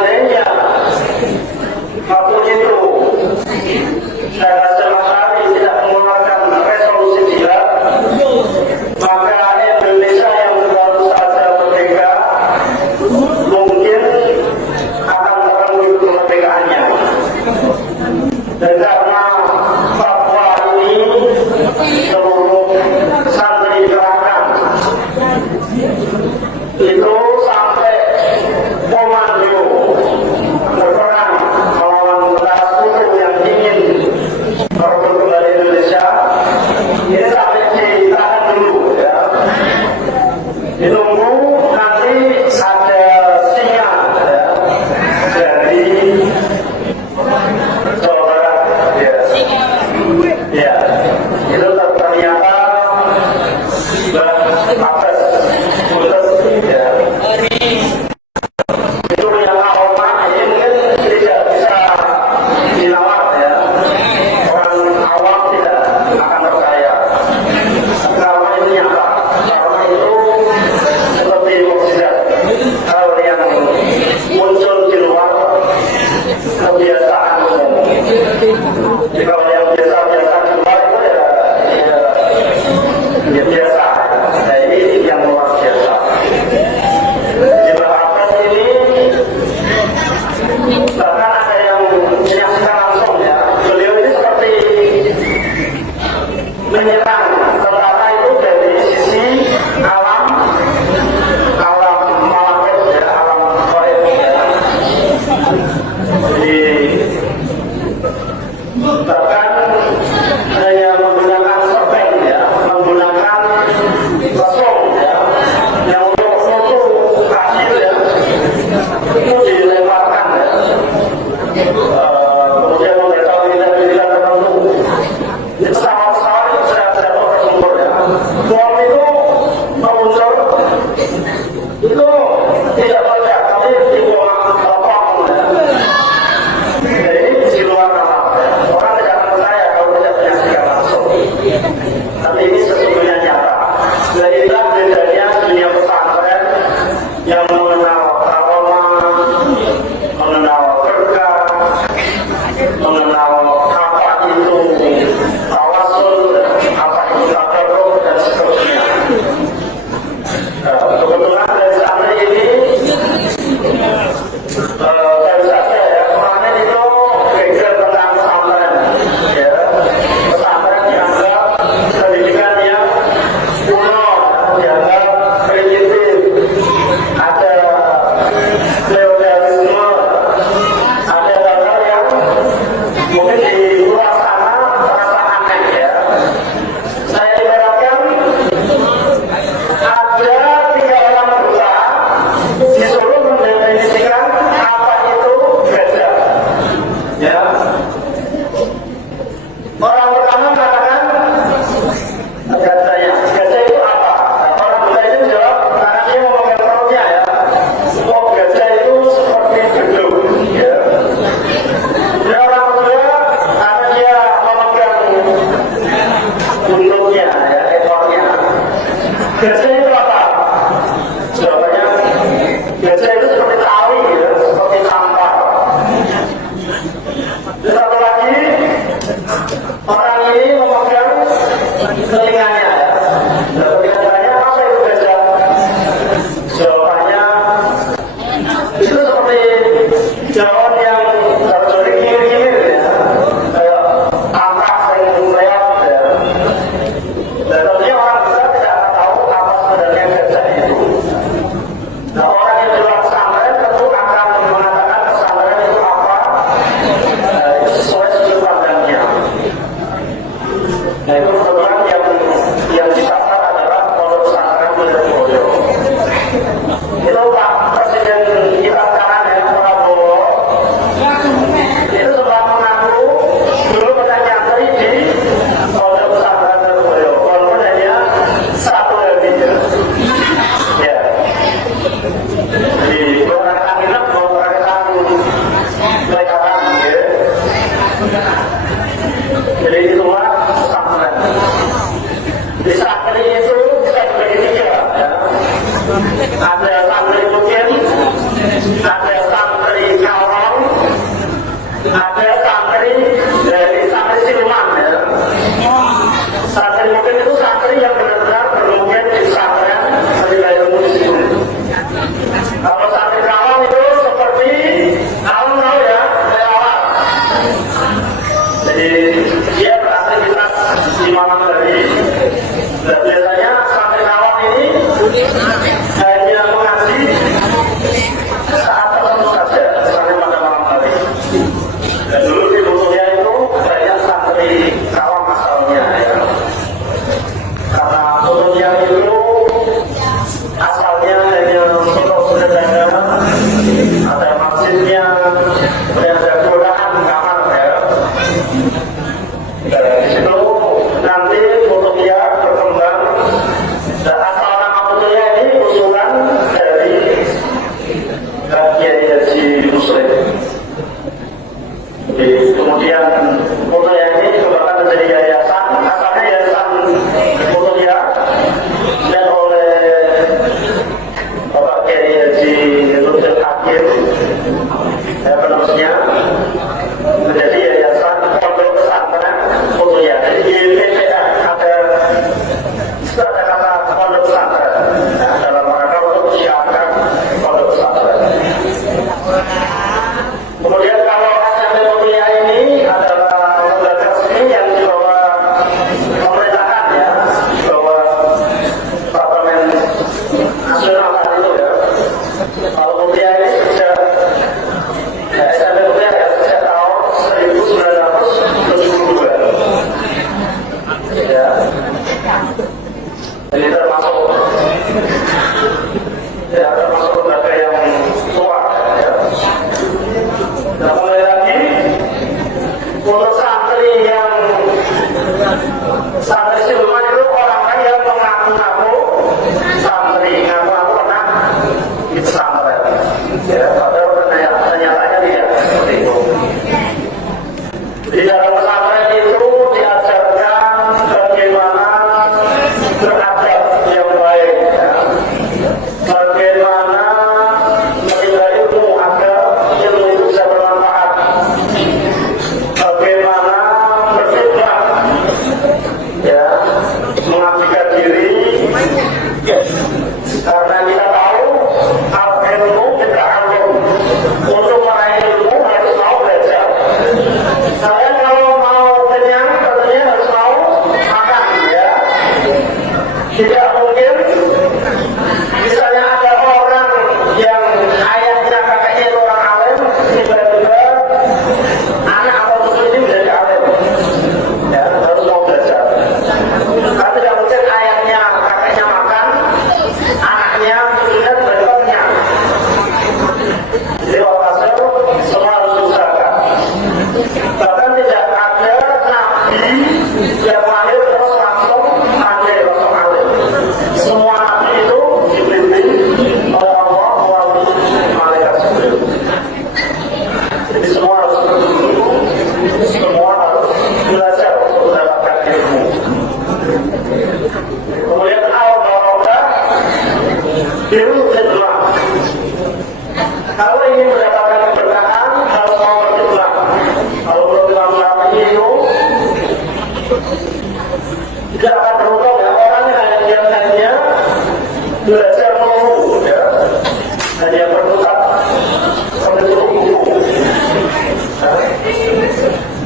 seandainya waktu itu saya sama sekali tidak mengeluarkan resolusi dia, maka Indonesia yang baru saja merdeka mungkin akan menemui kemerdekaannya. Dan karena Papua ini seluruh santri gerakan itu sampai komando berperang melawan negara sekutu yang ingin merebut kembali Indonesia, ini sampai ditahan dulu ya, ditunggu nanti ada sinyal ya, dari Jawa Barat ya, ya itu ternyata Mabes putus ya. Itu yang lama ini kan tidak bisa dilawat ya, orang awam tidak akan percaya karena itu nyata, karena itu seperti mukjizat, hal yang muncul di luar kebiasaan umum. Jadi kalau yang biasa-biasa di luar itu ya biasa. Nah ini yang luar biasa. Di Bapak ini bahkan ada yang menyaksikan langsung ya. Beliau ini seperti menyerang tentara itu dari sisi alam malakut ya, alam gaib ya. Jadi bahkan hanya menggunakan serpeng ya, menggunakan lesung ya, yang untuk foto hasil ya, itu dilemparkan ya. Kemudian mengetahui wilayah tertentu, itu pesawat-pesawat itu sudah jatuh tersungkur ya. Bom itu meluncur, itu tidak meledak, tapi di bawah pom ya. Jadi di luar nalar ya. Orang tidak akan percaya kalau tidak menyaksikan langsung. Tapi ini sesungguhnya nyata. Dan inilah bedanya dunia pesantren yang mengenal aroma, mengenal berkah, mengenal apa itu tawasul, apa itu tabarruk dan seterusnya. Kebetulan dari santri ini baru saja ya, kemarin itu geger tentang pesantren ya. Pesantren dianggap pendidikan yang kuno, dianggap primitif, ada feodalisme, ada hal-hal yang mungkin di luar sana terasa aneh ya. Saya ibaratkan ada 3 orang buta disuruh mendefinisikan apa itu gajah ya. Orang pertama mengatakan gajah itu apa? Orang buta itu jawab, karena dia memegang perutnya ya, oh gajah itu seperti gedung ya. Dan orang kedua karena dia memegang buntutnya ya, ekornya, gajah itu apa? Jawabannya gajah itu seperti tawi ya, seperti tampar. Dan satu lagi, orang ini memegang telinganya ya. Dan telinganya apa itu gajah? Jawabannya itu seperti daun yang terjadi kilir-kilir ya, kayak ampas yang meleot ya. Dan tentunya orang besar tidak akan tahu apa sebenarnya gajah itu. Nah orang yang di luar pesantren tentu akan mengatakan pesantren itu apa, itu sesuai sudut pandangnya. Nah itu kebetulan yang disasar adalah pondok pesantren Boyo. Itu Pak Presiden kita sekarang ya, Prabowo, itu sempat mengaku dulu pernah nyantri di pondok pesantren Boyo, walaupun hanya 1 hari ya. Jadi orang akan nginep, orang akan melekatan ya. Jadi itulah pesantren. Di santri itu bisa dibagi 3 ya. Ada santri mungkin, ada santri penerusnya menjadi yayasan pondok pesantren Mulia. Jadi di PPA ada kata pondok pesantren dalam rangka untuk menyiapkan pondok pesantren. Kemudian kalau SMP Mulia ini adalah lembaga resmi yang di bawah pemerintahan ya, di bawah Parlemen Nasional kan itu ya. Kalau Mulia ini sejak SMP Mulia ya sejak tahun 1972 ya. Jadi termasuk lembaga yang tua ya. Nah, mulai lagi untuk santri yang santri siluman itu orang-orang yang mengaku-ngaku santri, ngaku-ngaku pernah di pesantren ya, padahal ternyatanya tidak seperti itu. Di dalam pesantren itu diajarkan bagaimana beradab yang baik ya. Bagaimana menimba ilmu agar ilmu itu bisa bermanfaat. Bagaimana berkhidmat ya, mengabdikan diri. Karena kita tahu al-ilmu bita'allum. Untuk meraih ilmu harus mau belajar. Saya kalau mau kenyang tentunya harus mau makan ya. Tidak mungkin misalnya ada orang yang ayahnya kakeknya itu orang alim, tiba-tiba anak atau cucu ini menjadi alim ya, harus mau belajar. Karena tidak mungkin ayahnya kakeknya makan, anaknya cucunya tiba-tiba kenyang. Jadi walhasil semua harus diusahakan. Bahkan tidak ada nabi yang lahir terus langsung pandai langsung alim. Semua nabi itu dibimbing oleh Allah melalui malaikat Jibril. Jadi semua harus berguru, semua harus belajar untuk mendapatkan ilmu. Kemudian al-barakah bil khidmah. Kalau ingin mendapatkan keberkahan harus mau berkhidmat. Kalau belum melakukan itu tidak akan beruntung ya. Orang yang hanya belajar menunggu ya, hanya berputar sampai suruh buku.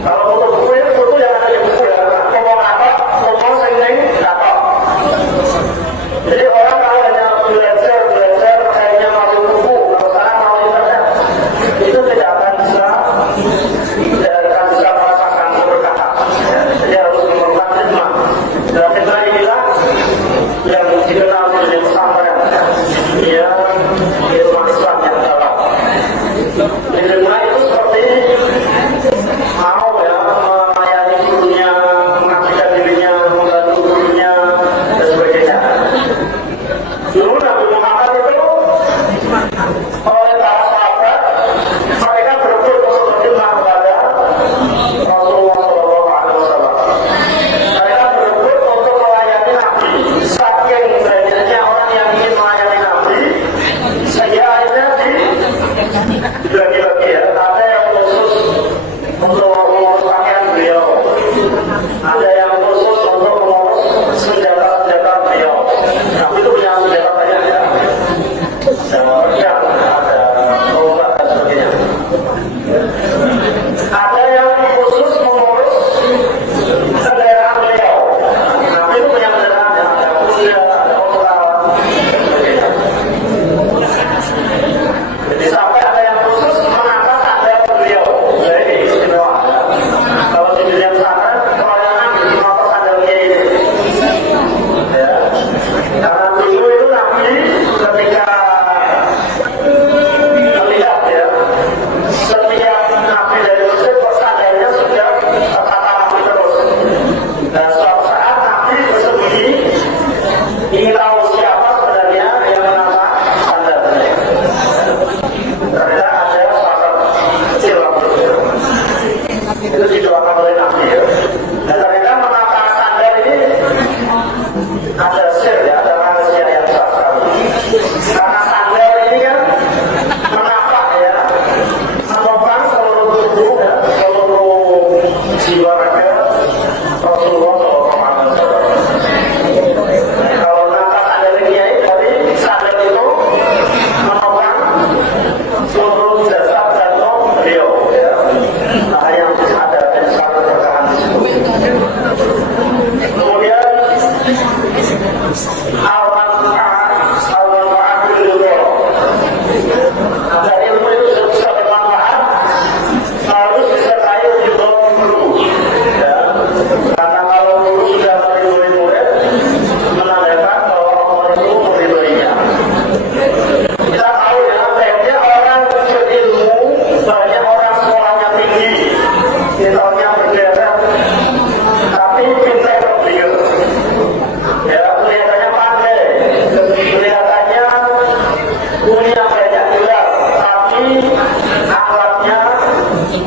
Kalau untuk buku itu buku yang ada di buku ya, ngomong apa, ngomong sering dapat. Jadi orang kalau hanya belajar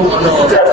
tidak